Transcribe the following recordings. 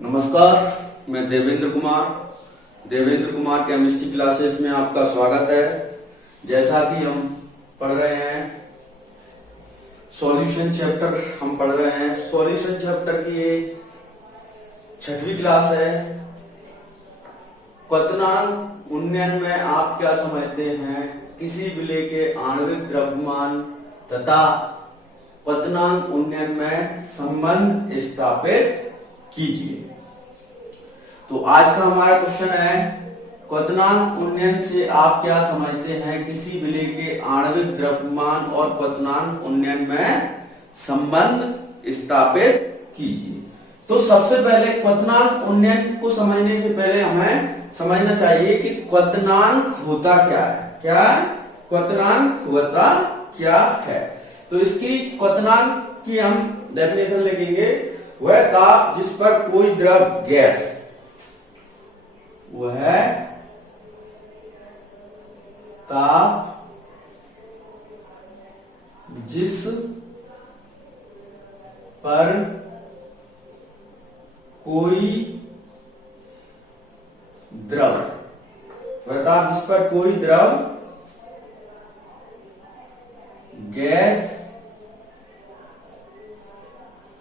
नमस्कार, मैं Devendra Kumar chemistry classes में आपका स्वागत है। जैसा कि हम पढ़ रहे हैं सॉल्यूशन चैप्टर, सॉल्यूशन चैप्टर की ये 6वीं क्लास है। क्वथनांक उन्नयन में आप क्या समझते हैं? किसी विलेय के आणविक द्रव्यमान तथा क्वथनांक उन्नयन में संबंध स्थापित कीजिए। तो आज का हमारा क्वेश्चन है, क्वथनांक उन्नयन से आप क्या समझते हैं? किसी विलेय के आणविक द्रव्यमान और क्वथनांक उन्नयन में संबंध स्थापित कीजिए। तो सबसे पहले क्वथनांक उन्नयन को समझने से पहले हमें समझना चाहिए कि क्वथनांक होता क्या है। क्वथनांक होता क्या है? तो इसकी क्वथनांक की हम डेफिनेशन लिखेंगे, वह ताप जिस पर कोई द्रव गैस, वह ताप जिस पर कोई द्रव, वह ताप जिस पर कोई द्रव गैस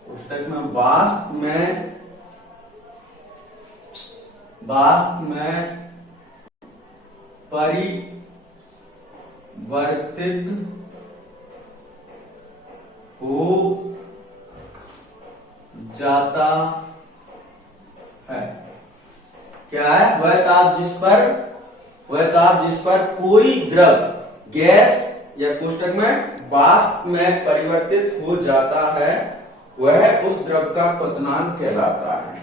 पुस्तक में वाष्प में परिवर्तित हो जाता है। क्या है? वह ताप जिस पर कोई द्रव गैस या कोष्टक में वाष्प में परिवर्तित हो जाता है, वह उस द्रव का क्वथनांक कहलाता है।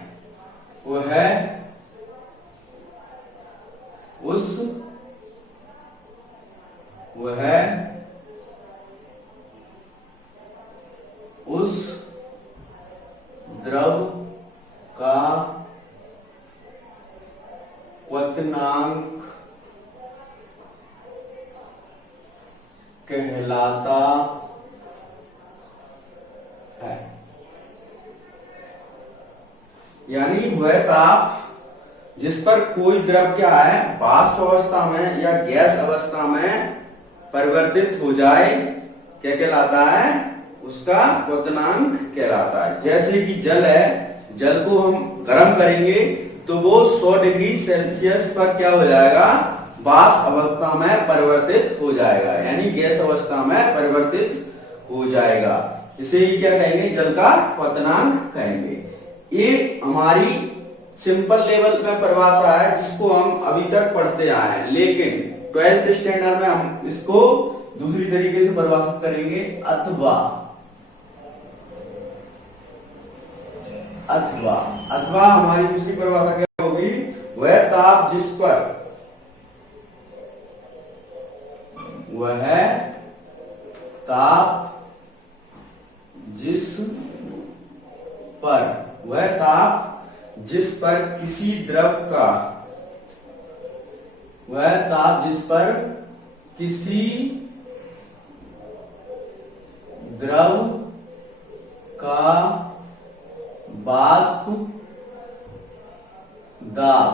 उस द्रव का क्वथनांक कहलाता है। यानी वह ताप जिस पर कोई द्रव क्या है, वाष्प अवस्था में या गैस अवस्था में परिवर्तित हो जाए, क्या कहलाता है? उसका क्वथनांक कहलाता है। जैसे कि जल है, जल को हम गर्म करेंगे तो वो 100 डिग्री सेल्सियस पर क्या हो जाएगा? वाष्प अवस्था में परिवर्तित हो जाएगा, यानी गैस अवस्था में परिवर्तित हो जाएगा। इसे ही क्या कहेंगे? जल का क्वथनांक कहेंगे। ये हमारी सिंपल लेवल में परिभाषा है जिसको हम अभी तक पढ़ते आए हैं, लेकिन 12th स्टैंडर्ड में हम इसको दूसरी तरीके से परिभाषित करेंगे। अथवा हमारी दूसरी परिभाषा क्या होगी? वह ताप जिस पर किसी द्रव का, वाष्प दाब,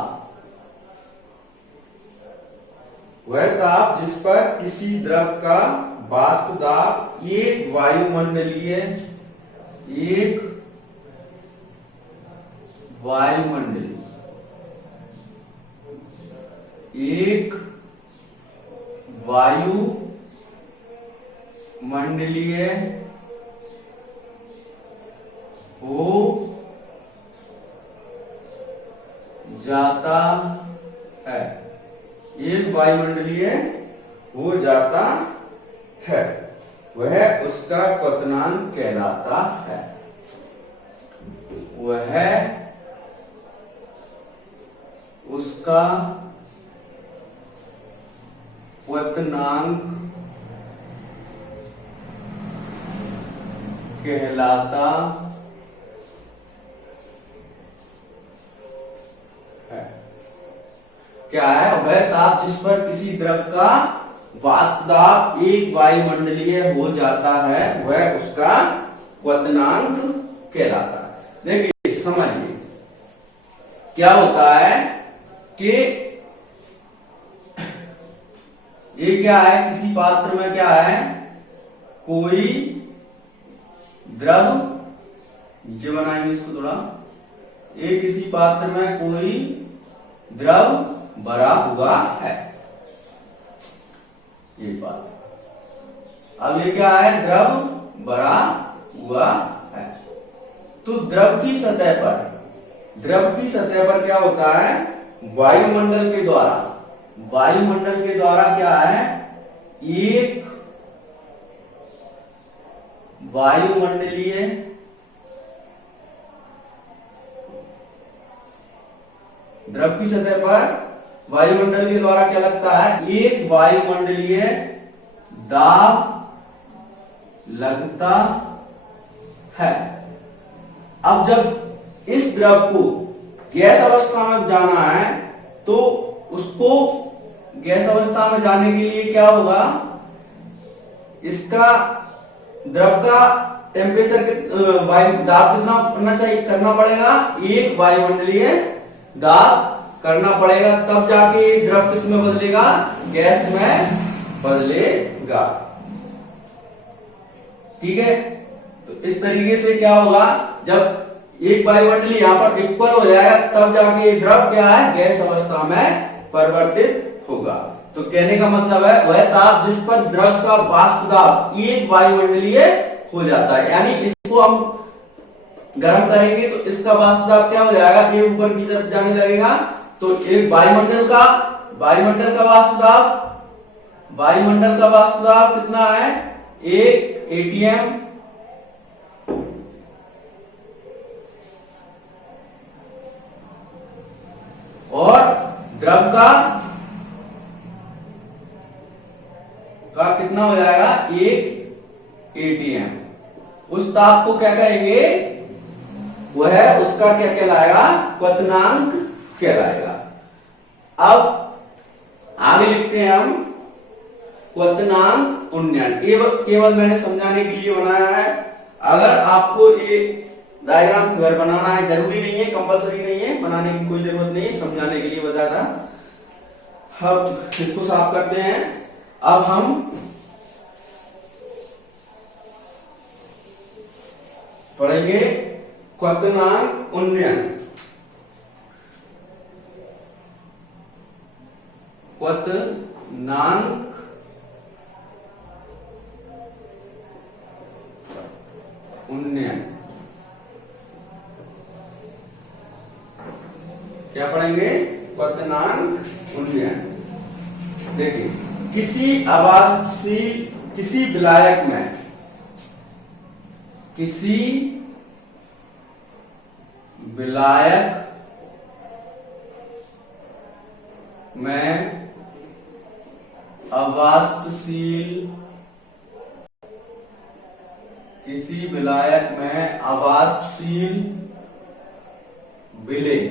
वह ताप जिस पर किसी द्रव का वाष्प दाब एक वायुमंडलीय हो जाता है, एक वायुमंडलीय हो जाता है, वह उसका क्वथनांक कहलाता है। वह उसका क्वथनांक कहलाता है। क्या है? वह ताप जिस पर किसी द्रव का वाष्पदाब एक वायुमंडलीय हो जाता है वह उसका क्वथनांक कहलाता है। देखिए समझिए क्या होता है कि ये क्या है, किसी पात्र में क्या है, कोई द्रव, नीचे बनाएंगे इसको थोड़ा, ये किसी पात्र में कोई द्रव भरा हुआ है, ये बात। अब ये क्या है, द्रव भरा हुआ है। तो द्रव की सतह पर क्या होता है, वायुमंडल के द्वारा क्या है, एक वायुमंडलीय द्रव की सतह पर वायुमंडल के द्वारा क्या लगता है, एक वायुमंडलीय दाब लगता है। अब जब इस द्रव को गैस अवस्था में जाना है तो उसको गैस अवस्था में जाने के लिए क्या होगा, इसका द्रव का टेम्परेचर वायु दाब कितना करना पड़ेगा, एक वायुमंडलीय दाब करना पड़ेगा, तब जाके द्रव किस में बदलेगा, गैस में बदलेगा। ठीक है, तो इस तरीके से क्या होगा, जब एक वायुमंडलीय यहां पर इक्वल हो जाएगा तब जाके द्रव क्या है, गैस अवस्था में परिवर्तित होगा। तो कहने का मतलब है वह ताप जिस पर द्रव का वाष्प दाब एक वायुमंडलीय हो जाता है, यानी इसको हम गर्म करेंगे तो इसका वाष्प दाब क्या हो जाएगा, ये ऊपर की तरफ जाने लगेगा। तो एक वायुमंडल का वाष्प दाब कितना है, 1 atm और द्रव का कितना हो जाएगा, 1 atm। उस ताप को क्या कहेंगे, वह उसका क्या कहलाएगा, क्वथनांक कहलाएगा। अब आगे लिखते हैं हम क्वथनांक उन्नयन। केवल मैंने समझाने के लिए बनाया है, अगर आपको ये डायग्राम घर बनाना है, जरूरी नहीं है, कंपलसरी नहीं है, बनाने की कोई जरूरत नहीं, समझाने के लिए बताया था। अब इसको साफ करते हैं। अब हम पढ़ेंगे क्वथनांक उन्नयन। क्वथनांक उन्नयन क्या पढ़ेंगे, क्वथनांक उन्नयन। देखिए किसी अवाष्पशील, किसी विलायक में अवाष्पशील, किसी विलायक में अवाष्पशील विलेय,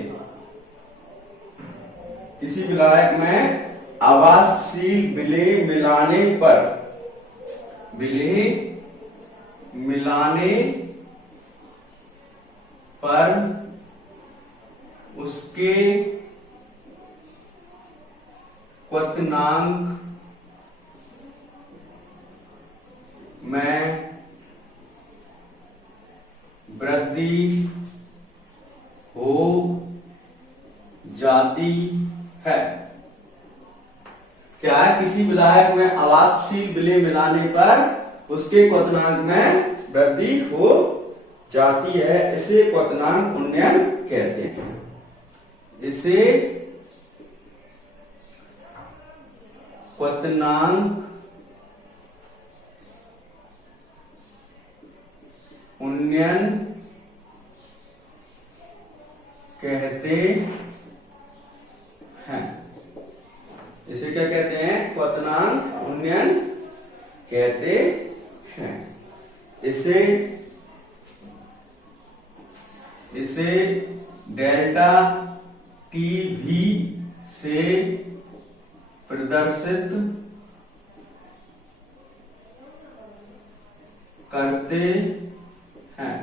किसी विलायक में अवाष्पशील विलेय मिलाने पर उसके क्वथनांक में वृद्धि हो जाती है। क्या है, किसी विलायक में अवाष्पशील विलेय मिलाने पर उसके क्वथनांक में वृद्धि हो जाती है, इसे क्वथनांक उन्नयन कहते हैं। इसे क्वथनांक उन्नयन कहते हैं। इसे क्या कहते हैं, क्वथनांक उन्नयन कहते हैं। इसे डेल्टा टी भी से प्रदर्शित करते हैं।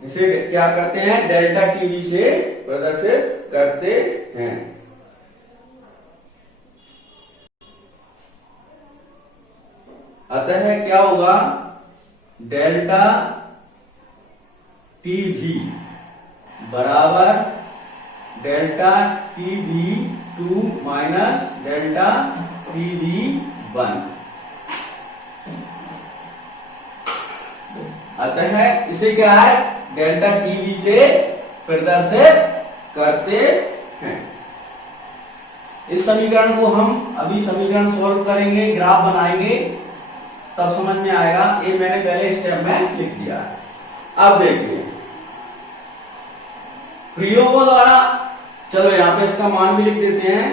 इसे क्या करते हैं? डेल्टा टीवी से प्रदर्शित करते हैं। अतः क्या होगा? डेल्टा टीवी बराबर delta TV 2 minus delta TV 1। अतः इसे क्या है? डेल्टा टीवी से प्रदर्शित करते हैं। इस समीकरण को हम अभी समीकरण सॉल्व करेंगे, ग्राफ बनाएंगे, तब समझ में आएगा। ये मैंने पहले स्टेप में लिख दिया है। अब देखिए प्रयोगों द्वारा, चलो यहां पे इसका मान भी लिख देते हैं।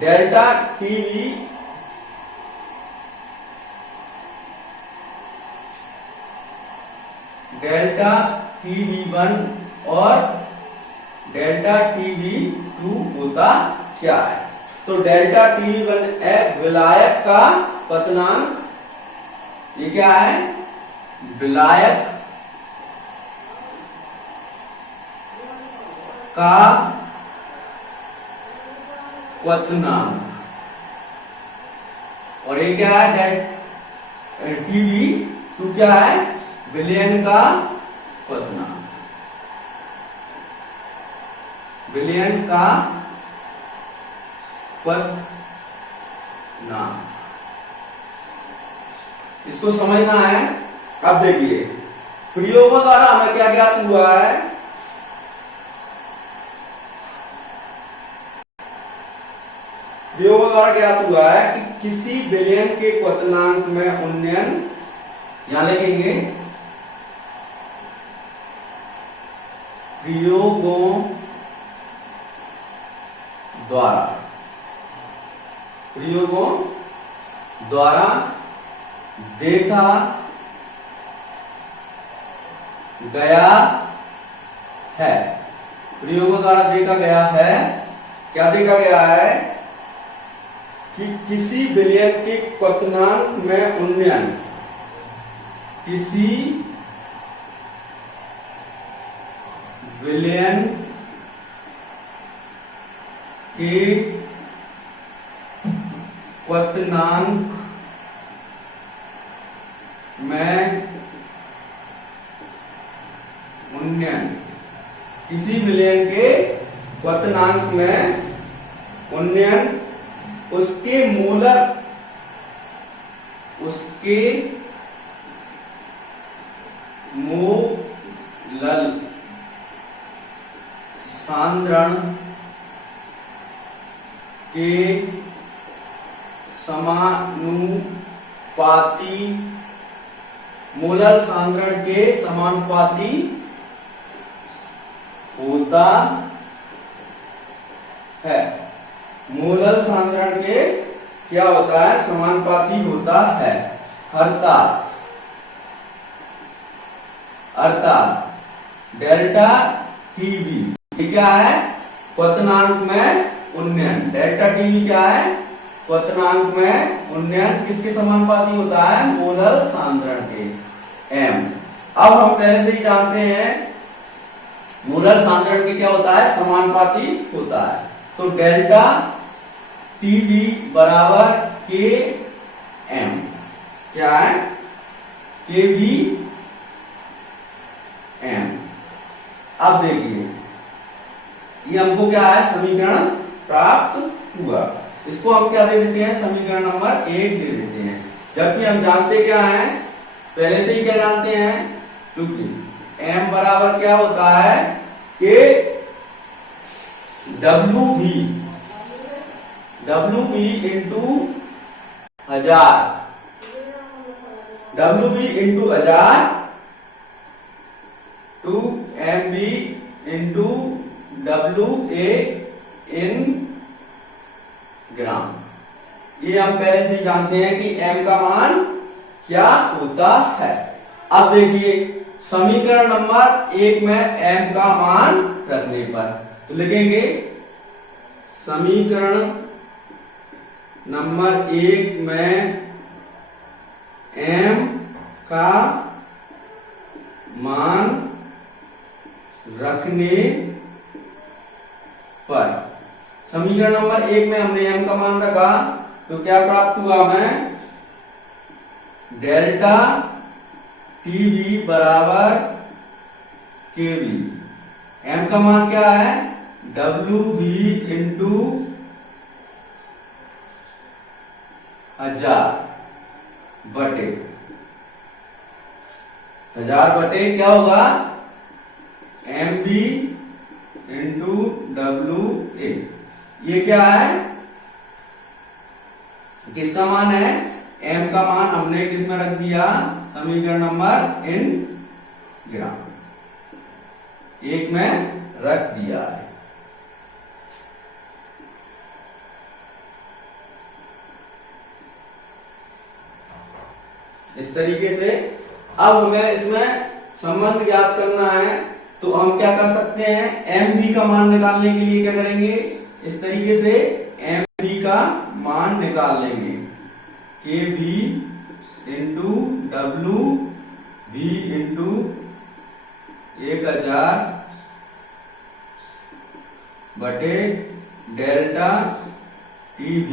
डेल्टा टीवी डेल्टा टीवी 1 और डेल्टा टीवी 2 होता क्या है? तो डेल्टा टीवी 1 है विलायक का पतनांक। ये क्या है? विलायक का पतनांक। और ये क्या है? टीवी 2 क्या है? विलयन का पतनांक। विलयन का पतनांक, इसको समझना है। अब देखिए प्रयोगों द्वारा हमें क्या ज्ञात हुआ है? प्रयोगों द्वारा ज्ञात हुआ है कि किसी विलयन के क्वथनांक में उन्नयन, यहां लिखेंगे प्रयोगों द्वारा देखा गया है। प्रयोगों द्वारा देखा गया है, क्या देखा गया है? कि किसी विलयन के क्वथनांक में उन्नयन, किसी विलयन के क्वथनांक में उन्नयन, किसी विलयन के क्वथनांक में उन्नयन उसके मूलक सांद्रण के समानुपाती, मोलर सांद्रण के समानुपाती होता है। मोलर सांद्रण के क्या होता है? समानुपाती होता है। अर्थात डेल्टा टीवी क्या है? क्वथनांक में उन्नयन। डेल्टा टीवी क्या है? क्वथनांक में उन्नयन किसके समानुपाती होता है? मोलर सांद्रण के m। अब हम पहले से ही जानते हैं मोलर सांद्रण के क्या होता है? समानुपाती होता है। तो डेल्टा टीवी बराबर के एम, क्या है? के वी एम। अब देखिए ये हमको क्या है? समीकरण प्राप्त हुआ। इसको हम क्या दे देते हैं? समीकरण नंबर 1 दे देते हैं। जबकि हम जानते क्या हैं? पहले से ही क्या जानते हैं? क्योंकि m बराबर क्या होता है? कि WV into 1000, WV into 1000 to MV into WA in gram. ये हम पहले से ही जानते हैं कि m का मान क्या होता है। अब देखिए समीकरण नंबर 1 में m का मान रखने पर तो लिखेंगे समीकरण नंबर 1 में m का मान रखने पर, समीकरण नंबर 1 में हमने m का मान रखा तो क्या प्राप्त हुआ हमें, डेल्टा टीवी बराबर केवी। m का मान क्या है, WV इंटू 1000 बटे क्या होगा, MB इंटू WA। ये क्या है, किसका मान है, m का मान हमने किस में रख दिया, समीकरण नंबर इन ग्राम 1 में रख दिया है। इस तरीके से अब हमें इसमें संबंध ज्ञात करना है तो हम क्या कर सकते हैं, MB का मान निकालने के लिए क्या करेंगे, इस तरीके से MB का मान निकाल लेंगे, KB इंटू WV इंटू 1000 बटे delta TB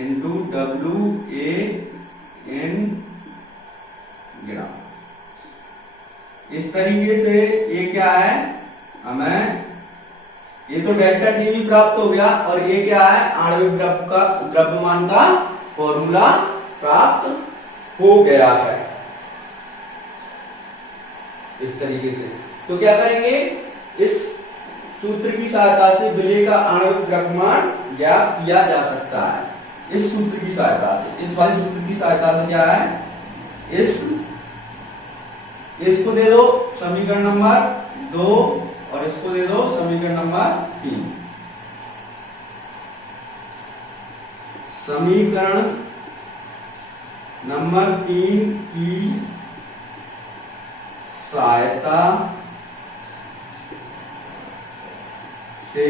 into WA in ग्राम। इस तरीके से ये क्या है, हमें ये तो डेल्टा टीवी प्राप्त हो गया और ये क्या है, आणविक द्रव्यमान का फॉर्मूला प्राप्त हो गया है। इस तरीके से तो क्या करेंगे, इस सूत्र की सहायता से विलेय का आणविक द्रव्यमान ज्ञात किया जा सकता है। इस सूत्र की सहायता से, इस वाले सूत्र की सहायता से क्या है, इसको दे दो समीकरण नंबर 2 और इसको दे दो समीकरण नंबर 3। समीकरण नंबर 3 की सहायता से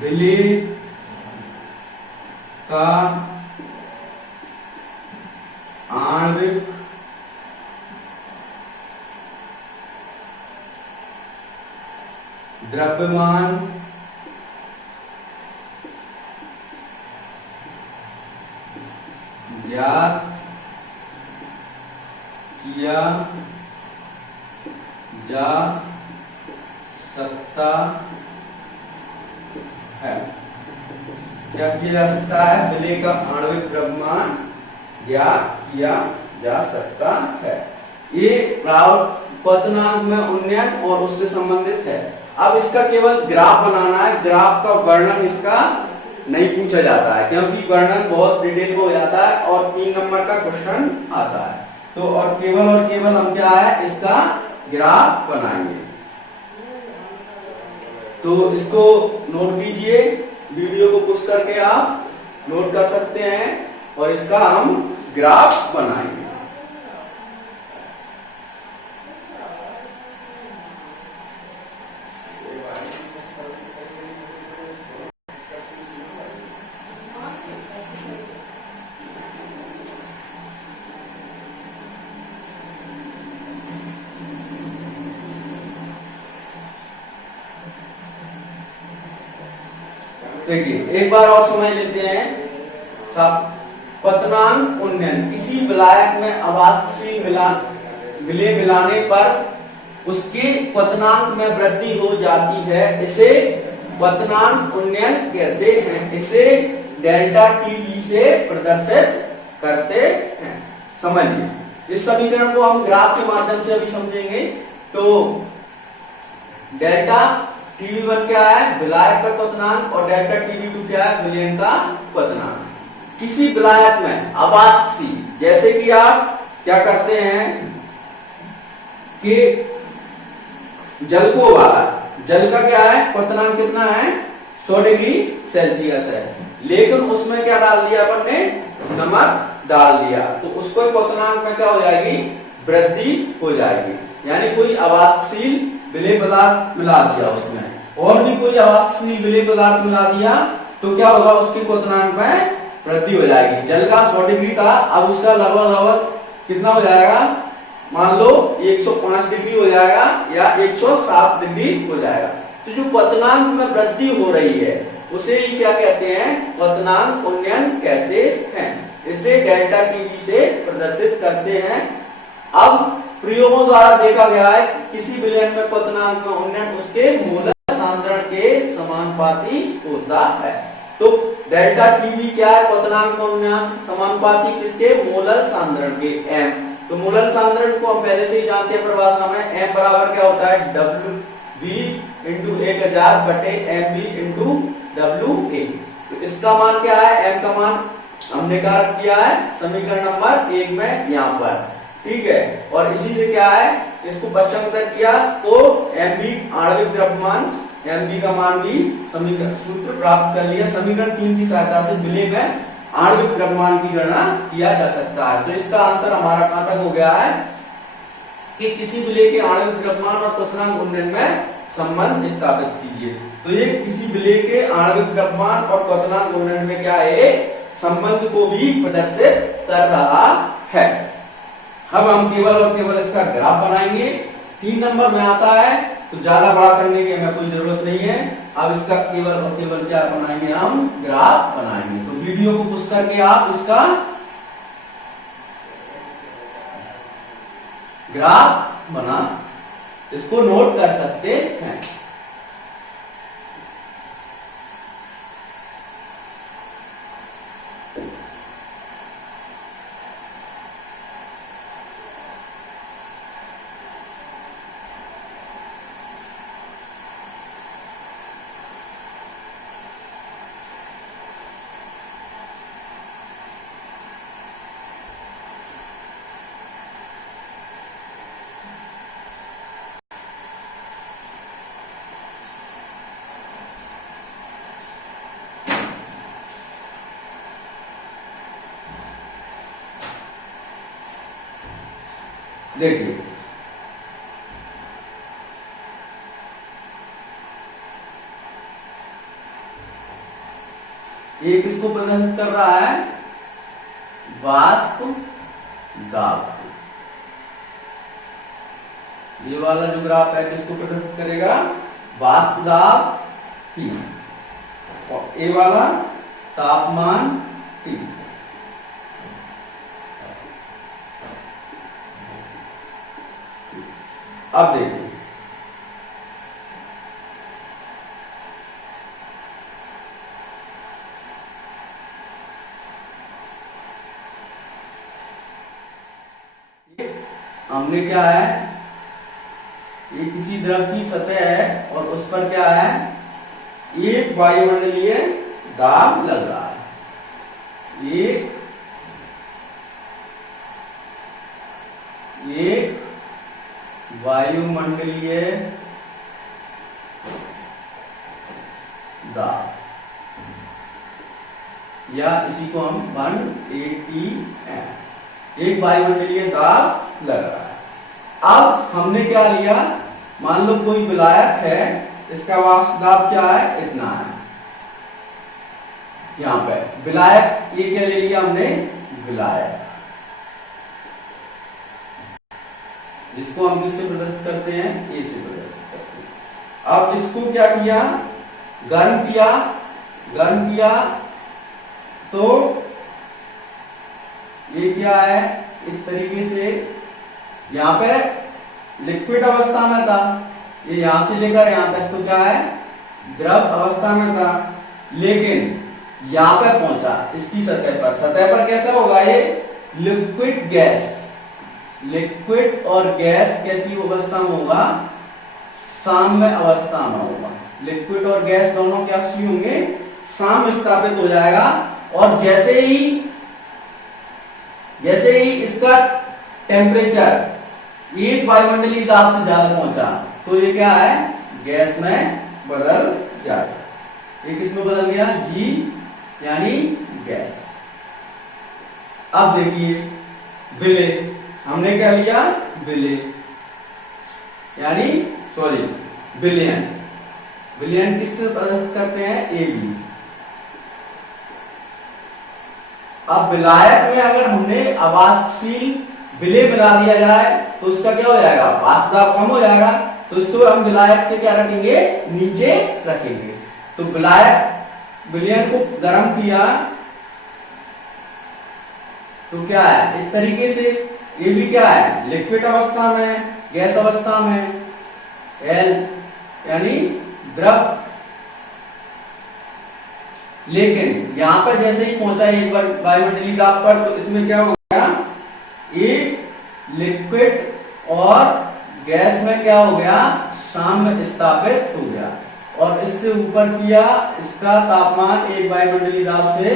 विलेय का आणविक द्रव्यमान ज्ञात किया जा सकता है। क्या किया जा सकता है, विलेय का आणविक द्रव्यमान ज्ञात किया जा सकता है। ये क्वथनांक में उन्नयन और उससे संबंधित है। अब इसका केवल ग्राफ बनाना है, ग्राफ का वर्णन इसका नहीं पूछा जाता है क्योंकि वर्णन बहुत डिटेल में हो जाता है और 3 नंबर का क्वेश्चन आता है। तो और केवल हम क्या है, इसका ग्राफ बनाएंगे। तो इसको नोट कीजिए, वीडियो को पुश करके आप नोट कर सकते हैं और इसका हम ग्राफ बनाएंगे। देखिए एक बार और समझ लेते हैं सब। क्वथनांक उन्नयन, किसी विलायक में अवाष्पशील विलेय मिलाने पर उसके क्वथनांक में वृद्धि हो जाती है, इसे क्वथनांक उन्नयन कहते हैं। इसे डेल्टा टीवी से प्रदर्शित करते हैं। समझिए इस समीकरण को हम ग्राफ के माध्यम से अभी समझेंगे। तो डेल्टा Tv1 क्या है, विलायक का क्वथनांक, और डेल्टा Tv2 क्या है, विलयन का क्वथनांक। किसी विलायक में अवाष्पशील, जैसे कि आप क्या करते हैं कि जल को उबाला, जल का क्या है क्वथनांक कितना है, 100 डिग्री सेल्सियस है, लेकिन उसमें क्या डाल दिया अपन ने, नमक डाल दिया, तो उसको क्वथनांक में क्या हो जाएगी, वृद्धि हो जाएगी। यानी कोई अवाष्पशील विलेय पदार्थ मिला दिया उसमें, और भी कोई अवाष्पशील विलेय पदार्थ मिला दिया तो क्या होगा, उसके क्वथनांक में वृद्धि हो जाएगी। जल का 100 डिग्री था, अब उसका लगभग कितना हो जाएगा, मान लो 105 डिग्री हो जाएगा या 107 डिग्री हो जाएगा। तो जो क्वथनांक में वृद्धि हो रही है उसे ही क्या कहते हैं, क्वथनांक उन्नयन कहते हैं। इसे डेल्टा टीवी से प्रदर्शित करते हैं। अब प्रयोगों द्वारा देखा गया है किसी विलयन में क्वथनांक में उन्नयन उसके मूलक सांद्रण के समानुपाती होता है। तो डेल्टा टीवी क्या है, क्वथनांक में उन्नयन समानुपाती किसके, मूलक सांद्रण के, m। तो मूलक सांद्रण को हम पहले से ही जानते हैं परिभाषा में, m बराबर क्या होता है, WB इंटू 1000 बटे MB इंटू WA। तो इसका मान क्या है, m का मान हमने निकाल दिया है समीकरण नंबर 1 में यहाँ पर, ठीक है। और इसी से क्या है, इसको पश्चांतर किया तो MB आणविक द्रव्यमान, MB का मान भी समीकरण सूत्र प्राप्त कर लिया। समीकरण 3 की सहायता से विलय में आणविक द्रव्यमान की गणना किया जा सकता है। तो इसका आंसर हमारा कहां तक हो गया है कि किसी विलय के आणविक द्रव्यमान और क्वथनांक उन्नयन में संबंध स्थापित कीजिए। तो ये किसी विलय के आणविक द्रव्यमान और क्वथनांक उन्नयन में क्या है, संबंध को भी प्रदर्शित कर रहा है। अब हम केवल और केवल इसका ग्राफ बनाएंगे। 3 नंबर में आता है तो ज्यादा बड़ा करने की हमें कोई जरूरत नहीं है। अब इसका केवल और केवल क्या बनाएंगे, हम ग्राफ बनाएंगे। तो वीडियो को पुश करके आप इसका ग्राफ बना, इसको नोट कर सकते हैं। देखिए ये किसको प्रदर्शित कर रहा है, वाष्प दाब। ये वाला जो ग्राफ है किसको प्रदर्शित करेगा, वाष्प दाब T, और ये वाला तापमान T। अब देखिए हमने क्या है, ये किसी द्रव की सतह है और उस पर क्या है, एक वायुमंडलीय दाब लग रहा है। एक वायुमंडलीय दाब, या इसी को हम 1 ATM, एक वायुमंडलीय दाब लग रहा है। अब हमने क्या लिया, मान लो कोई विलायक है, इसका वाष्प दाब क्या है, इतना है। यहां पे विलायक, ये क्या ले लिया हमने, विलायक, जिसको हम किससे प्रदर्शित करते हैं, ए से प्रदर्शित करते हैं। अब इसको क्या किया, गर्म किया तो ये क्या है, इस तरीके से यहाँ पे लिक्विड अवस्था में था, ये यहां से लेकर यहां तक तो क्या है, द्रव अवस्था में था, लेकिन यहां पे पहुंचा इसकी सतह पर कैसा होगा, ये लिक्विड गैस, लिक्विड और गैस कैसी अवस्था में होगा, साम्य अवस्था में होगा। लिक्विड और गैस दोनों क्या होंगे, साम्य स्थापित हो जाएगा। और जैसे ही इसका टेम्परेचर एक वायुमंडलीय दाब से ज्यादा पहुंचा तो ये क्या है, गैस में बदल जाएगा। ये किसमें बदल गया, G यानी गैस। अब देखिए विलय, हमने क्या लिया, विलय यानी विलयन। विलयन किससे प्रदर्शित करते हैं, AB। अब विलायक में अगर हमने अवाष्पशील विलेय मिला दिया जाए तो उसका क्या हो जाएगा, वाष्प दाब कम हो जाएगा। तो इसको हम विलायक से क्या रखेंगे, नीचे रखेंगे। तो विलायक विलयन को गर्म किया तो क्या है, इस तरीके से ये भी क्या है, लिक्विड अवस्था में, गैस अवस्था में, एल यानी द्रव। लेकिन यहां पर जैसे ही पहुंचा एक बार वायुमंडलीय दाब पर, तो इसमें क्या हो गया, एक लिक्विड और गैस में क्या हो गया, साम्य स्थापित हो गया। और इससे ऊपर किया इसका तापमान एक वायुमंडलीय दाब से,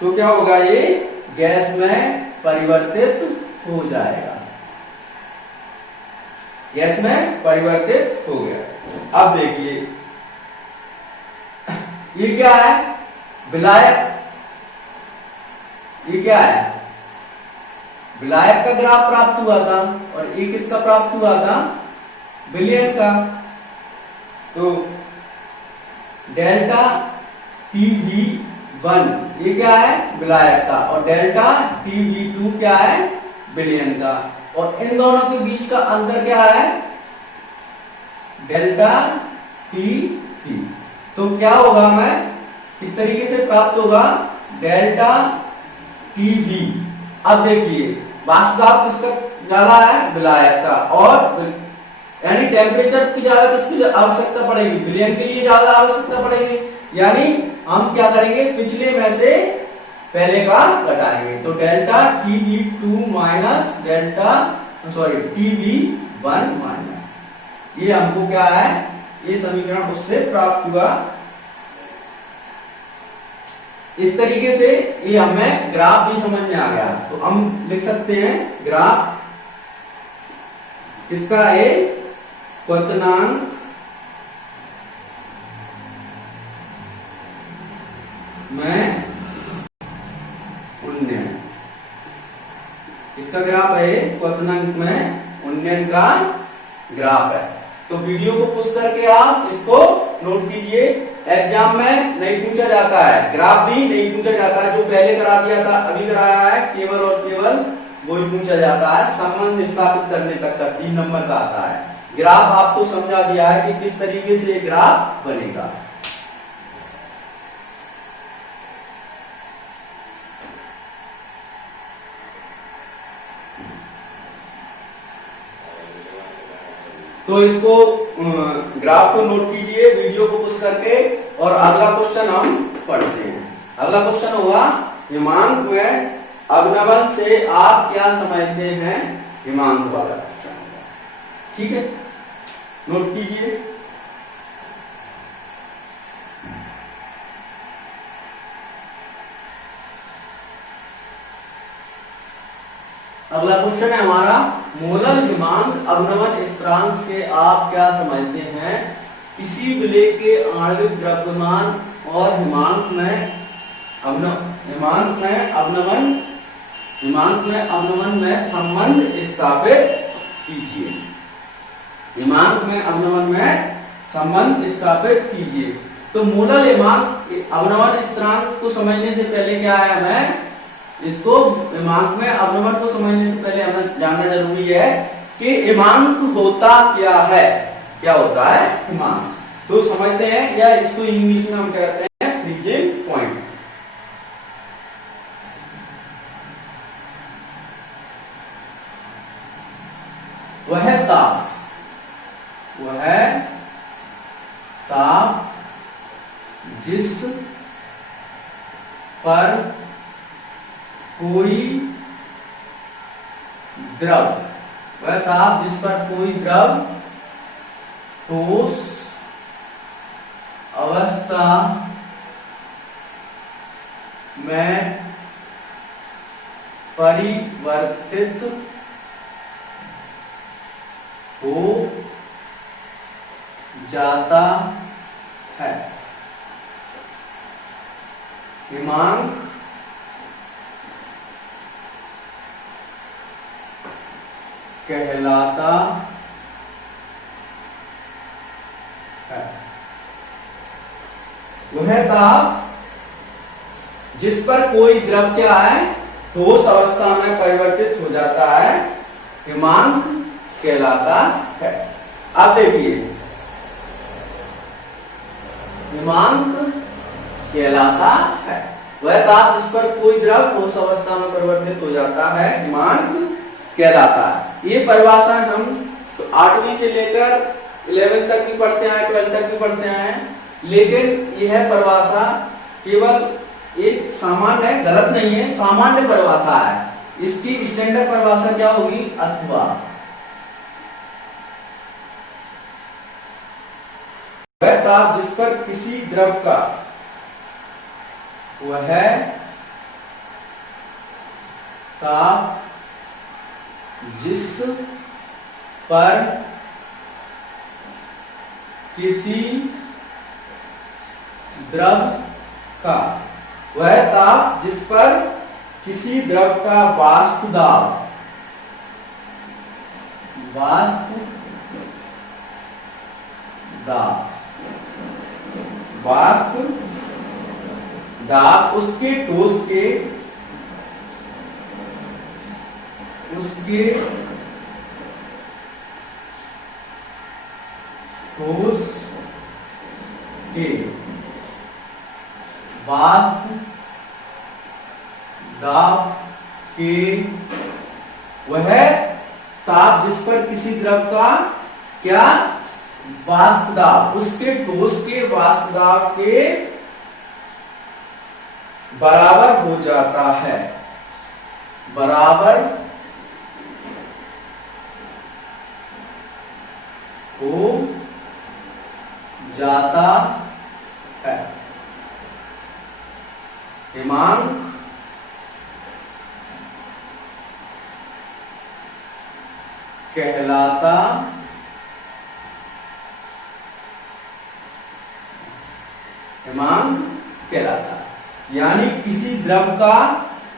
तो क्या होगा, ये गैस में परिवर्तित हो जाएगा, गैस में परिवर्तित हो गया। अब देखिए ये क्या है, विलायक, ये क्या है, विलायक का ग्राफ प्राप्त हुआ था और ये किसका प्राप्त हुआ था, विलयन का। तो डेल्टा TV1 ये क्या है, विलायक का, और डेल्टा TV2 क्या है, विलयन का। और इन दोनों के बीच का अंतर क्या है, डेल्टा TV। तो क्या होगा, मैं इस तरीके से प्राप्त होगा डेल्टा TV। अब देखिए वाष्प दाब किसका ज्यादा है, विलायक का, और यानी टेम्परेचर की ज्यादा किसकी आवश्यकता पड़ेगी, विलयन के लिए ज्यादा आवश्यकता पड़ेगी। यानी हम क्या करेंगे, पिछले में से पहले का घटाएंगे। तो delta TV2 minus delta TV1 minus, ये हमको क्या है, ये समीकरण उससे प्राप्त हुआ। इस तरीके से ये हमें ग्राफ भी समझ में आ गया। तो हम लिख सकते हैं ग्राफ किसका है, क्वथनांक में उन्नयन, इसका ग्राफ है क्वथनांक में उन्नयन का ग्राफ है। तो वीडियो को पुश करके आप इसको नोट कीजिए, एग्जाम में नहीं पूछा जाता है, ग्राफ भी नहीं पूछा जाता है, जो पहले करा दिया था अभी कराया है, केवल और केवल वो ही पूछा जाता है। संबंध स्थापित करने तक का 3 नंबर का आता है। ग्राफ आपको समझा दिया है कि किस तरीके से ग्राफ बनेगा। तो इसको ग्राफ को नोट कीजिए, वीडियो को पुश करके, और अगला क्वेश्चन हम पढ़ते हैं। अगला क्वेश्चन होगा, हिमांक में अवनमन से आप क्या समझते हैं, हिमांक वाला क्वेश्चन होगा, ठीक है, नोट कीजिए। अगला क्वेश्चन है हमारा, मोलर हिमांक अवनमन स्थिरांक से आप क्या समझते हैं, किसी विलेय के आणविक द्रव्यमान और हिमांक में अवनमन में संबंध स्थापित कीजिए। हिमांक में अवनमन में संबंध स्थापित कीजिए। तो मोलर हिमांक अवनमन स्थिरांक को समझने से पहले क्या है, हमें इसको हिमांक में अवनमन को समझने से पहले हमें जानना जरूरी है कि हिमांक होता क्या है, क्या होता है हिमांक। तो समझते हैं, या इसको इंग्लिश में हम कहते हैं फ्रीजिंग पॉइंट। वह ताप जिस पर कोई द्रव, वह ताप जिस पर कोई द्रव ठोस अवस्था में परिवर्तित हो जाता है, हिमांक कहलाता है। वह ताप जिस पर कोई द्रव क्या है, ठोस अवस्था में परिवर्तित हो जाता है, हिमांक कहलाता है। अब देखिए, हिमांक कहलाता है वह ताप जिस पर कोई द्रव ठोस अवस्था में परिवर्तित हो जाता है, हिमांक कहलाता है। ये परिभाषा हम 8वीं से लेकर 11th तक भी पढ़ते हैं, 12th तक भी पढ़ते हैं, लेकिन यह परिभाषा केवल एक सामान्य है, गलत नहीं है, सामान्य परिभाषा है। इसकी स्टैंडर्ड परिभाषा क्या होगी, अथवा वह ताप जिस पर किसी द्रव का, वह ताप जिस पर किसी द्रव का, वह ताप जिस पर किसी द्रव का वाष्प दाब, वाष्प दाब, वाष्प दाब उसके ठोस के, उसके ठोस के वाष्प दाब के, वह ताप जिस पर किसी द्रव का क्या, वाष्प दाब उसके ठोस के वाष्प दाब के बराबर हो जाता है, बराबर हो जाता है। हिमांक कहलाता, हिमांक कहलाता, यानी किसी द्रव का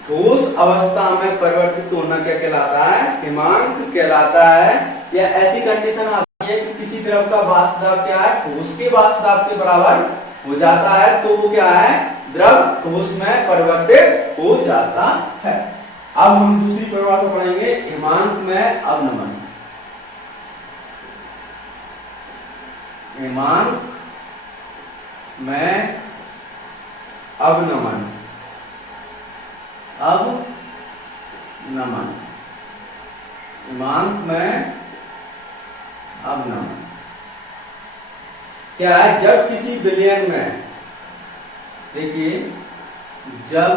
ठोस अवस्था में परिवर्तित होना क्या कहलाता है, हिमांक कहलाता है। या ऐसी कंडीशन आती है कि किसी द्रव का वाष्प दाब क्या है, ठोस के वाष्प दाब के बराबर हो जाता है, तो वो क्या है, द्रव ठोस में परिवर्तित हो जाता है। अब हम दूसरी परिभाषा पढ़ेंगे, हिमांक में अवनमन। हिमांक में अवनमन, अवनमन, हिमांक में अवनमन क्या है, जब किसी विलयन में, देखिए, जब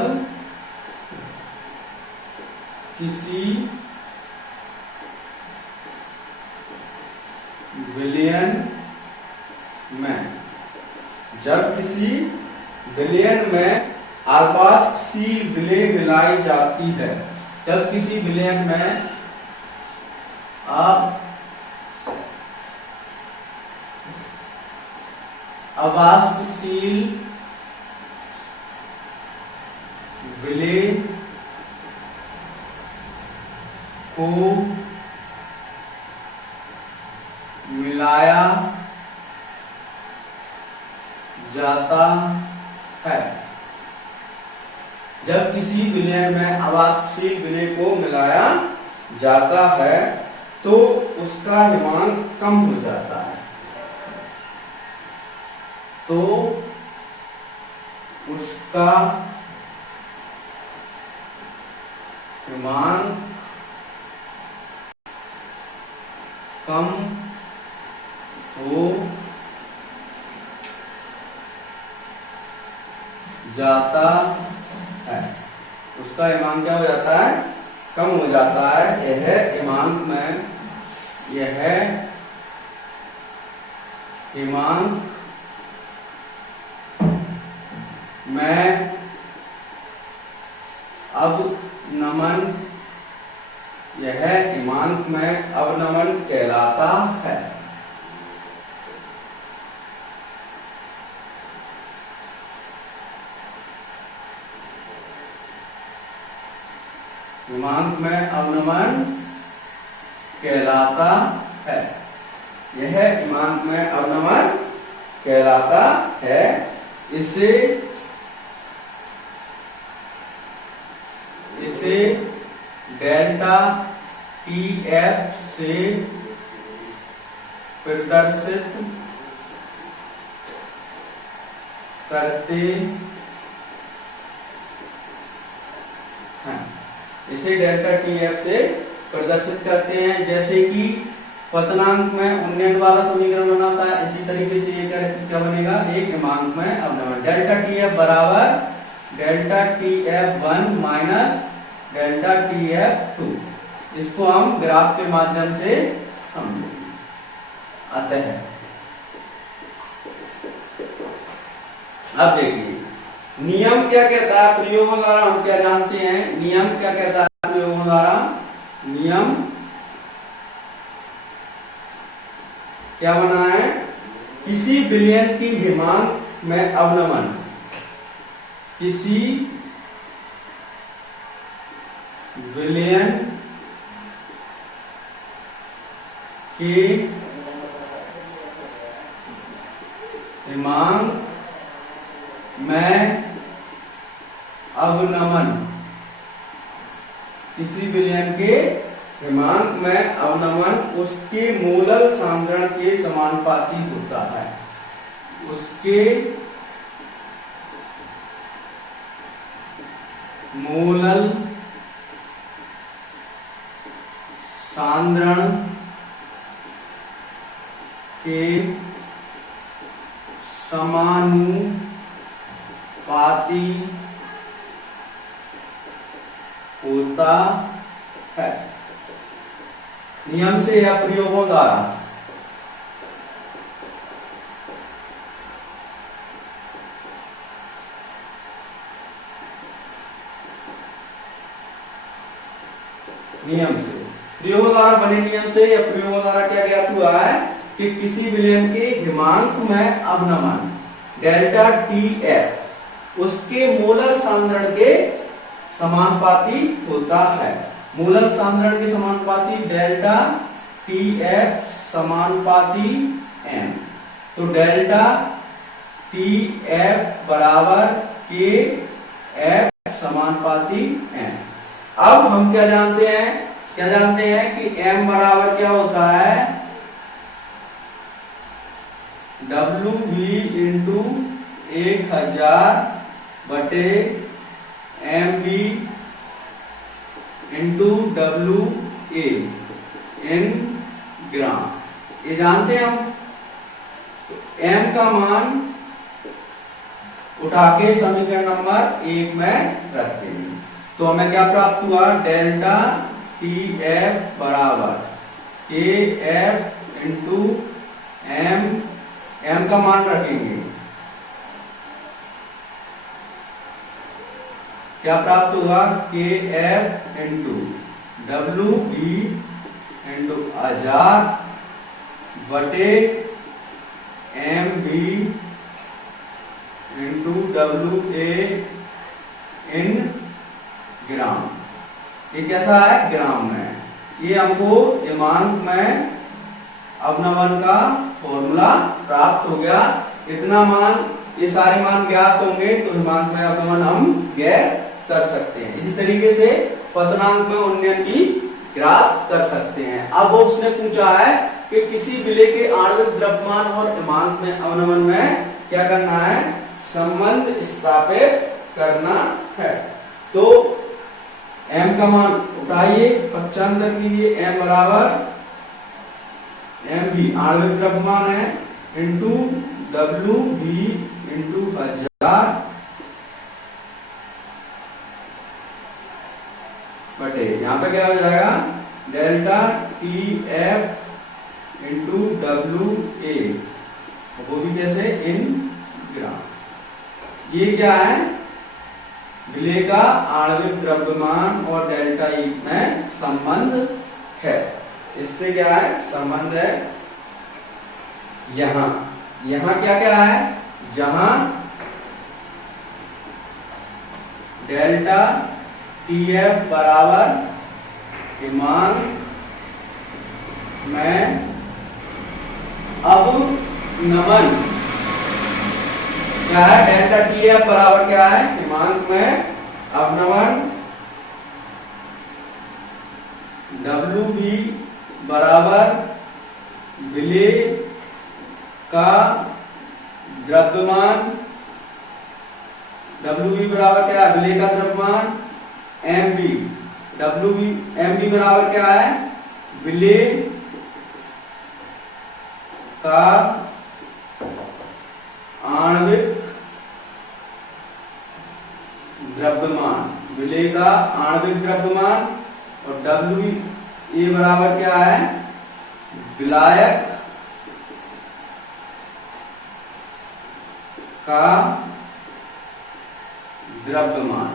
किसी विलयन में, जब किसी विलयन में आवासशील विलेय मिलाई जाती है, जब किसी विलयन में अवाष्पशील विलेय को मिलाया जाता है, जब किसी विलयन में अवाष्पशील विलेय को मिलाया जाता है तो उसका हिमांक कम हो जाता है, तो उसका हिमांक कम हो जाता है, उसका हिमांक क्या हो जाता है, कम हो जाता है। यह हिमांक में, यह हिमांक में अवनमन, यह हिमांक में अवनमन कहलाता है। हिमांक में अवनमन कहलाता है, यह हिमांक में अवनमन कहलाता है। इसे टी एफ से प्रदर्शित करते हैं। इसे डेल्टा टी एफ से प्रदर्शित करते हैं। जैसे कि पतनांक में उन्नयन वाला समीकरण बनाता है, इसी तरीके से ये क्या बनेगा, एक हिमांक में अवनमन। डेल्टा टी एफ बराबर delta T F 1 minus delta T F 2। इसको हम ग्राफ के माध्यम से समझेंगे। अतः अब देखिए नियम क्या कहता है प्रयोगों द्वारा, हम क्या जानते हैं, नियम क्या कहता है प्रयोगों द्वारा। नियम क्या बना है, किसी विलयन की हिमांक में अवनमन, किसी विलयन के हिमांक में अवनमन, किसी विलयन के हिमांक में अवनमन उसके मूलल सान्द्रण के समानुपाती होता है। उसके मूलल सान्द्रण के समानुपाती होता है। नियम से या प्रयोगों द्वारा नियम से, प्रयोगों द्वारा बने नियम से या प्रयोगों द्वारा क्या ज्ञात हुआ है कि किसी विलयन के हिमांक में अवनमन डेल्टा टी एफ उसके मूलल सान्द्रण के समानुपाती होता है। मूलल सान्द्रण के समानुपाती डेल्टा टी एफ समानुपाती एम। तो डेल्टा टी एफ बराबर के एफ समानुपाती एम। अब हम क्या जानते हैं कि एम बराबर क्या होता है, डब्ल्यू बी इंटू 1000 बटे M B into W A in gram. ये जानते हैं हम। तो एम का मान उठा के समीकरण नंबर 1 में रखते हैं। तो हमें क्या प्राप्त हुआ, डेल्टा टी एफ बराबर के एफ इंटू एम का मान रखेंगे, क्या प्राप्त हुआ, K F into W B into 1000 बटे M B into W A in gram. ये कैसा है, ग्राम में। ये हमको हिमांक में अवनमन का फॉर्मूला प्राप्त हो गया। इतना मान, ये सारे मान ज्ञात होंगे तो हिमांक में अवनमन हम ज्ञात कर सकते हैं। इसी तरीके से पतनांक में उन्नयन की ग्राफ कर सकते हैं। अब उसने पूछा है कि किसी विलय के आणविक द्रव्यमान और हिमांक में अवनमन में क्या करना है, संबंध स्थापित करना है। तो m का मान उठाइए, पक्षांतर कीजिए, m बराबर एम बी आणविक द्रव्यमान है इंटू डब्ल्यू बी इंटू 1000 बटे, यहाँ पे क्या हो जाएगा, delta T F into W ए, वो भी कैसे, इन ग्राम। ये क्या है, विलय का आणविक द्रव्यमान और डेल्टा ई में संबंध है। इससे क्या है, संबंध है। यहां क्या क्या है, जहां डेल्टा टी एफ बराबर हिमांक में अवनमन, क्या है, डेल्टा टी एफ बराबर क्या है, हिमांक में अवनमन डब्ल्यू बी बराबर विलेय का द्रव्यमान, डब्ल्यू बी बराबर क्या है, विलेय का द्रव्यमान, M B, W B M B बराबर क्या है, विलेय का आणविक द्रव्यमान, विलेय का आणविक द्रव्यमान, और डब्ल्यू ए बराबर क्या है, विलायक का द्रव्यमान।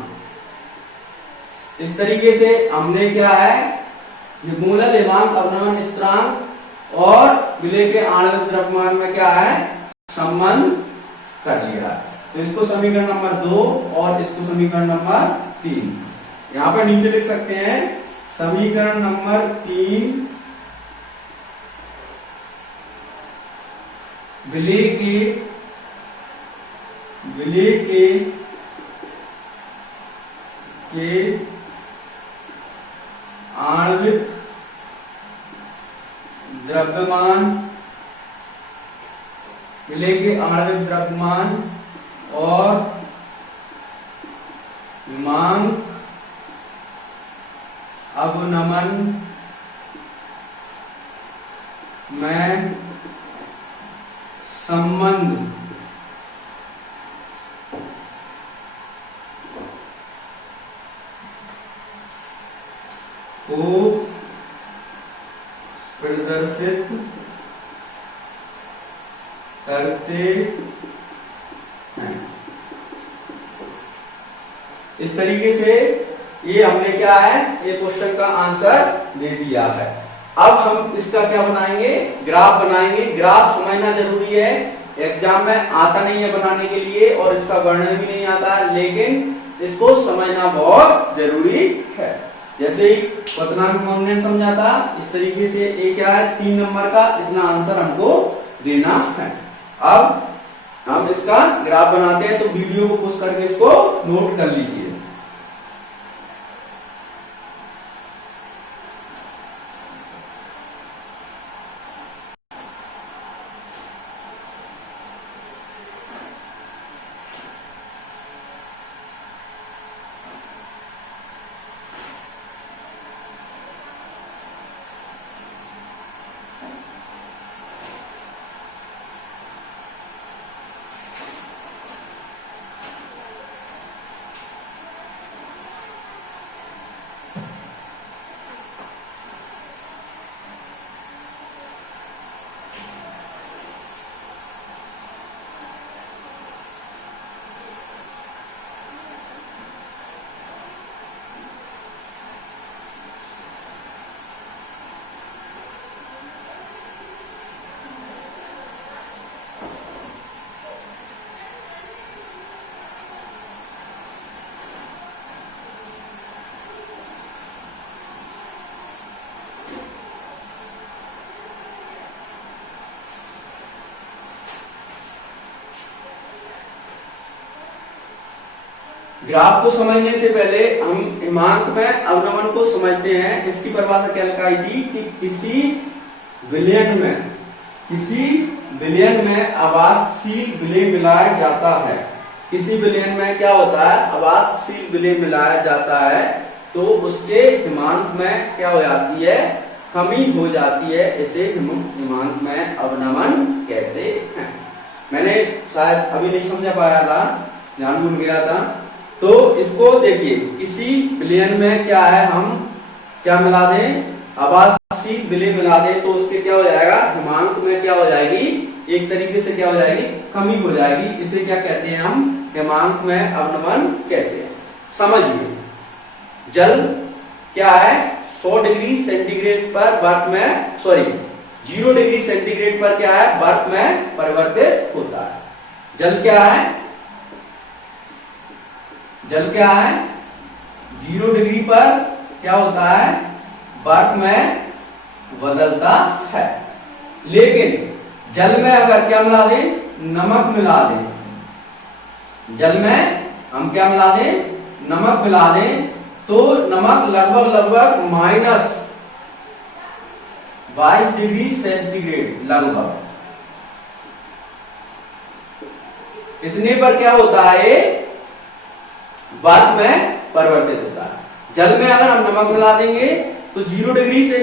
इस तरीके से हमने क्या है, ये मूलल, हिमांक, अवनमन स्थिरांक और विलेय के आणविक द्रव्यमान में क्या है, संबंध कर लिया। तो इसको समीकरण नंबर 2 और इसको समीकरण नंबर 3 यहाँ पर नीचे लिख सकते हैं। समीकरण नंबर 3 विलेय के आणविक द्रव्यमान, विलेय के आणविक द्रव्यमान और हिमांक अवनमन में संबंध को प्रदर्शित करते हैं। इस तरीके से ये हमने क्या है, ये क्वेश्चन का आंसर दे दिया है। अब हम इसका क्या बनाएंगे, ग्राफ बनाएंगे। ग्राफ समझना जरूरी है, एग्जाम में आता नहीं है बनाने के लिए और इसका वर्णन भी नहीं आता, लेकिन इसको समझना बहुत जरूरी है। जैसे ही क्वथनांक हमने समझा था, इस तरीके से ये क्या है, 3 नंबर का इतना आंसर हमको देना है। अब हम इसका ग्राफ बनाते हैं, तो वीडियो को पुश करके इसको नोट कर लीजिए। ग्राफ को समझने से पहले हम हिमांक में अवनमन को समझते हैं। इसकी परिभाषा क्या लिखाई थी कि किसी विलयन में अवास्तशील विलेय मिलाया जाता है। किसी विलयन में क्या होता है, अवास्तशील विलेय मिलाया जाता है, तो उसके हिमांक में क्या हो जाती है, कमी हो जाती है। इसे हिमांक में अवनमन कहते हैं। मैंने शायद अभी नहीं समझा पाया था, ध्यान भूल गया था। तो इसको देखिए, किसी विलयन में क्या है, हम क्या मिला दें, अवास्तशील विलेय मिला दें, तो उसके क्या हो जाएगा, हिमांक में क्या हो जाएगी, एक तरीके से क्या हो जाएगी, कमी हो जाएगी। इसे क्या कहते हैं, हम हिमांक में अवनमन कहते हैं। समझिए, जल क्या है, 100 डिग्री सेंटीग्रेड पर बर्फ में, 0 डिग्री सेंटीग्रेड पर क्या है, बर्फ में परिवर्तित होता है। जल क्या है, 0 डिग्री पर क्या होता है, बर्फ में बदलता है। लेकिन जल में अगर क्या मिला दें, नमक मिला दें, जल में हम क्या मिला दें, नमक मिला दें, तो नमक लगभग 22 डिग्री सेंटीग्रेड लगभग, इतने पर क्या होता है, बर्फ में परिवर्तित होता है। जल में अगर हम नमक मिला देंगे तो 0 डिग्री से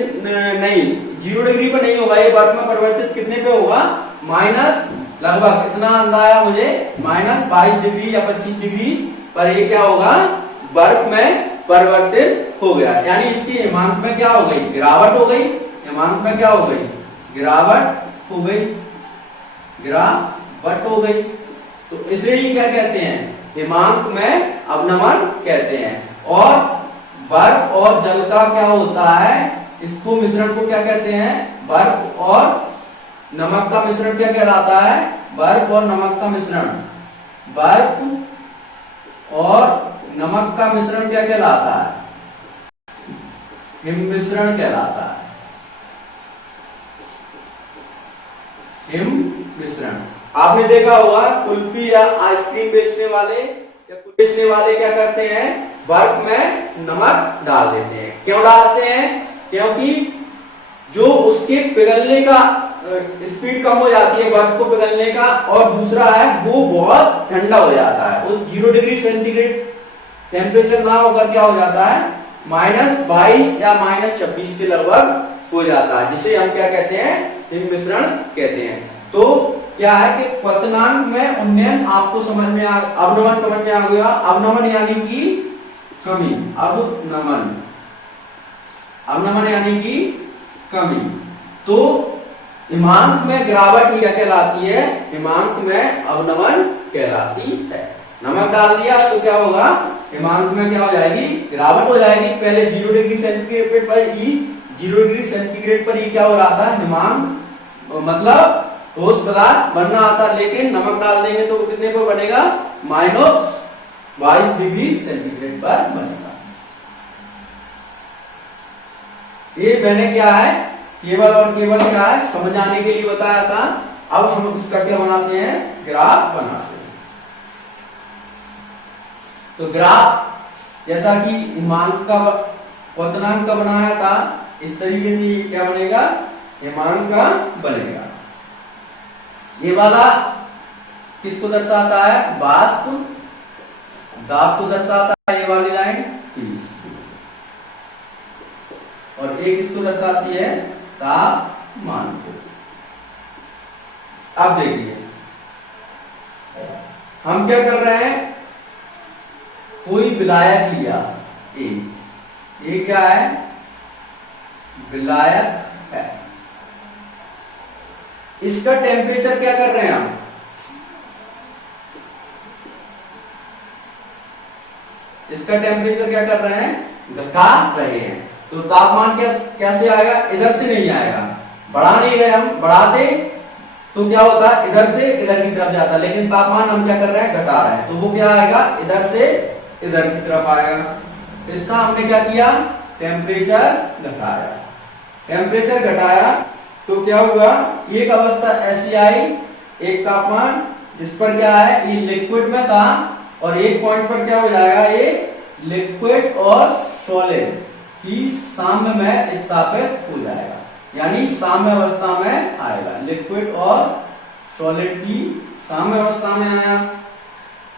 नहीं, 0 डिग्री पर नहीं होगा, ये बर्फ में परिवर्तित कितने पे होगा, माइनस लगभग इतना अंदाजा मुझे, माइनस 22 डिग्री या 25 डिग्री पर ये क्या होगा, बर्फ में परिवर्तित हो गया। यानी इसकी हिमांक में क्या हो गई, गिरावट हो गई, हिमांक में क्या हो गई, गिरावट हो गई, गिरावट हो गई। तो इसे ही क्या कहते हैं, हिमांक में अवनमन कहते हैं। और बर्फ और जल का क्या होता है, इसको मिश्रण को क्या कहते हैं, बर्फ और नमक का मिश्रण क्या कहलाता है, बर्फ और नमक का मिश्रण, बर्फ और नमक का मिश्रण क्या कहलाता है, हिम मिश्रण कहलाता है, हिम मिश्रण। आपने देखा होगा कुल्फी या आइसक्रीम बेचने वाले या बेचने वाले क्या करते हैं, बर्फ में नमक डाल देते हैं। क्यों डालते हैं, क्योंकि जो उसके पिघलने का स्पीड कम हो जाती है बर्फ को पिघलने का, और दूसरा है वो बहुत ठंडा हो जाता है। उस 0 डिग्री सेंटीग्रेड टेम्परेचर ना होकर क्या हो जाता है, -22 या -26 के लगभग हो जाता है, जिसे हम क्या कहते हैं, हिम मिश्रण कहते हैं। तो क्या है कि क्वथनांक में उन्नयन आपको समझ में अवनमन समझ में आ गया। अवनमन यानी कि कमी, अवनमन, अवनमन यानी कि कमी। तो हिमांक में गिरावट ही क्या कहलाती है, हिमांक में अवनमन कहलाती है। नमक डाल दिया तो क्या होगा, हिमांक में क्या हो जाएगी, गिरावट हो जाएगी। पहले 0 डिग्री सेंटीग्रेड पर ही 0 डिग्री सेंटीग्रेड पर ही क्या हो रहा था, हिमांक मतलब ठोस पदार्थ बनना आता, लेकिन नमक डाल देंगे तो कितने पर बनेगा, -22 डिग्री सेंटीग्रेड पर बनेगा। ये मैंने क्या है, केवल और केवल क्या है, समझाने के लिए बताया था। अब हम इसका क्या बनाते हैं, ग्राफ बनाते हैं। तो ग्राफ जैसा कि हिमांक का क्वथनांक का बनाया था, इस तरीके से क्या बनेगा, हिमांक का बनेगा। ये वाला किसको दर्शाता है, वाष्प दाब को दर्शाता है, ये वाली लाइन, और एक इसको दर्शाती है तापमान को। अब देखिए हम क्या कर रहे हैं, कोई विलायक लिया, ये क्या है, विलायक है। इसका टेम्परेचर क्या कर रहे हैं हम, इसका टेम्परेचर क्या कर रहे हैं, घटा रहे हैं। तो तापमान कैसे आएगा, इधर से नहीं आएगा, बढ़ा नहीं रहे हम, बढ़ाते तो क्या होता है, इधर से इधर की तरफ जाता, लेकिन तापमान हम क्या कर रहे हैं, घटा रहे हैं, तो वो क्या आएगा, इधर से इधर की तरफ आएगा। इसका हमने क्या किया, टेम्परेचर घटाया, टेम्परेचर घटाया तो क्या हुआ, एक अवस्था ऐसी आई, एक तापमान जिस पर क्या है, ये लिक्विड में था, और एक पॉइंट पर क्या हो जाएगा, ये लिक्विड और सॉलिड की साम्य में स्थापित हो जाएगा, यानी साम्य अवस्था में आएगा। लिक्विड और सॉलिड की साम्य अवस्था में आया,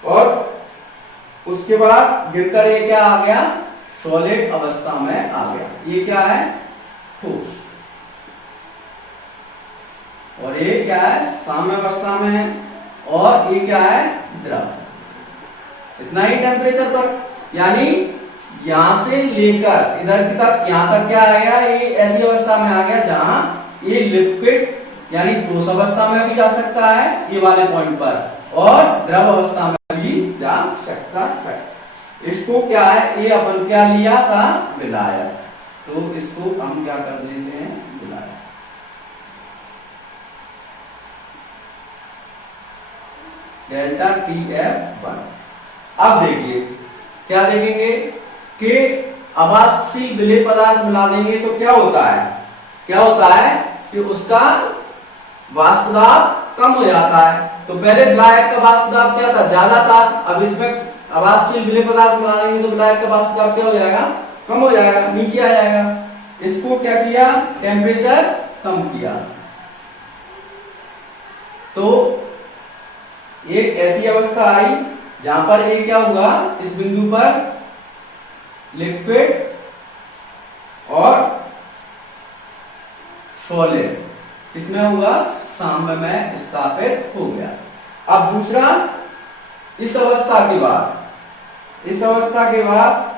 और उसके बाद गिरकर ये क्या आ गया, सॉलिड अवस्था में आ गया। ये क्या है, ठोस, और ये क्या है, साम्य अवस्था में है, और ये क्या है, द्रव। इतना ही टेम्परेचर पर, यानी यहां से लेकर इधर की तरफ यहां तक क्या आ गया, ये ऐसी अवस्था में आ गया जहां ये लिक्विड यानी ठोस अवस्था में भी जा सकता है, ये वाले पॉइंट पर, और द्रव अवस्था में भी जा सकता है। इसको क्या है, ये अपन क्या लिया था, विलायक, तो इसको हम क्या कर देते हैं, विलायक। Delta TF1। अब देखिए क्या देखेंगे कि अवाष्पशील विलेय पदार्थ मिला देंगे तो क्या होता है, क्या होता है कि उसका वाष्प दाब कम हो जाता है। तो पहले विलायक का वाष्प दाब क्या था, ज्यादा था, अब इसमें अवाष्पशील विलेय पदार्थ मिला देंगे तो विलायक का वाष्प दाब क्या हो जाएगा, कम हो जाएगा, नीचे आ जाएगा। इसको क्या किया, टेम्परेचर कम किया। तो एक ऐसी अवस्था आई जहां पर ये क्या हुआ, इस बिंदु पर लिक्विड और सॉलिड किसमें हुआ, साम्य में स्थापित हो गया। अब दूसरा, इस अवस्था के बाद इस अवस्था के बाद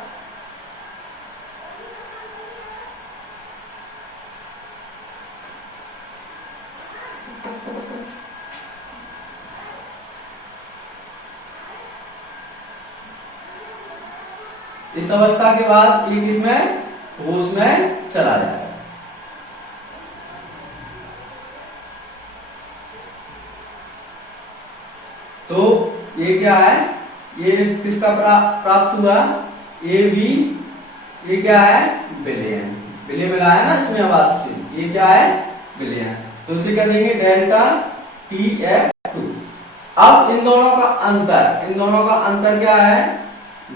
इस अवस्था के बाद ये किसमें, ठोस में चला जाएगा। तो ये क्या है, ये किसका प्राप्त हुआ, ए बी, ये क्या है, विलयन, विलय मिला है ना इसमें वाष्प से, ये क्या है, विलयन। तो इसे क्या देंगे, डेल्टा TF2। अब इन दोनों का अंतर क्या है,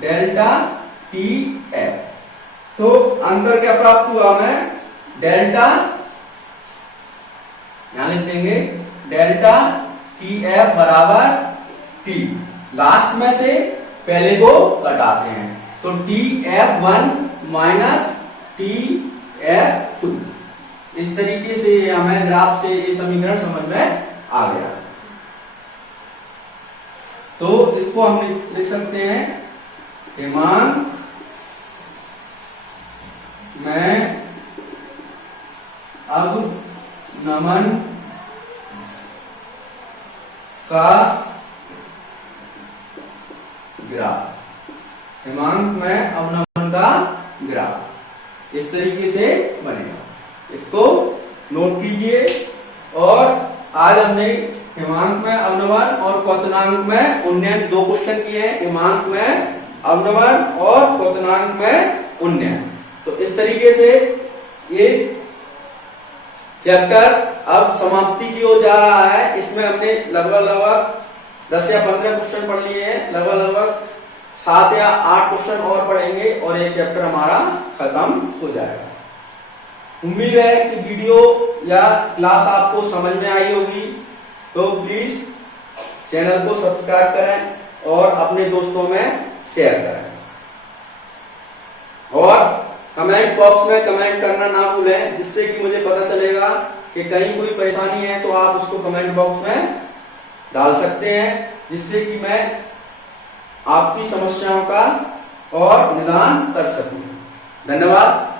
डेल्टा TF। तो अंतर क्या प्राप्त हुआ हमें, डेल्टा, यहां लिख देंगे डेल्टा TF बराबर T, लास्ट में से पहले को घटाते हैं, तो TF1 माइनस TF2। इस तरीके से हमें ग्राफ से ये समीकरण समझ में आ गया। तो इसको हम लिख सकते हैं, हिमांक में अब नमन का ग्राफ, हिमांक में अवनमन का ग्राफ इस तरीके से बनेगा। इसको नोट कीजिए। और आज हमने हिमांक में अवनमन और क्वथनांक में उन्नयन दो क्वेश्चन किए हैं, हिमांक में अवनमन और क्वथनांक में उन्नयन। तो इस तरीके से ये चैप्टर अब समाप्ति की ओर जा रहा है। इसमें हमने लगभग 10 या 15 क्वेश्चन पढ़ लिए हैं, लगभग 7 या 8 क्वेश्चन और पढ़ेंगे और ये चैप्टर हमारा खत्म हो जाएगा। उम्मीद है कि वीडियो या क्लास आपको समझ में आई होगी। तो प्लीज चैनल को सब्सक्राइब करें और अपने दोस्तों में शेयर करें और कमेंट बॉक्स में कमेंट करना ना भूलें, जिससे कि मुझे पता चलेगा कि कहीं कोई परेशानी है तो आप उसको कमेंट बॉक्स में डाल सकते हैं, जिससे कि मैं आपकी समस्याओं का और निदान कर सकूं। धन्यवाद।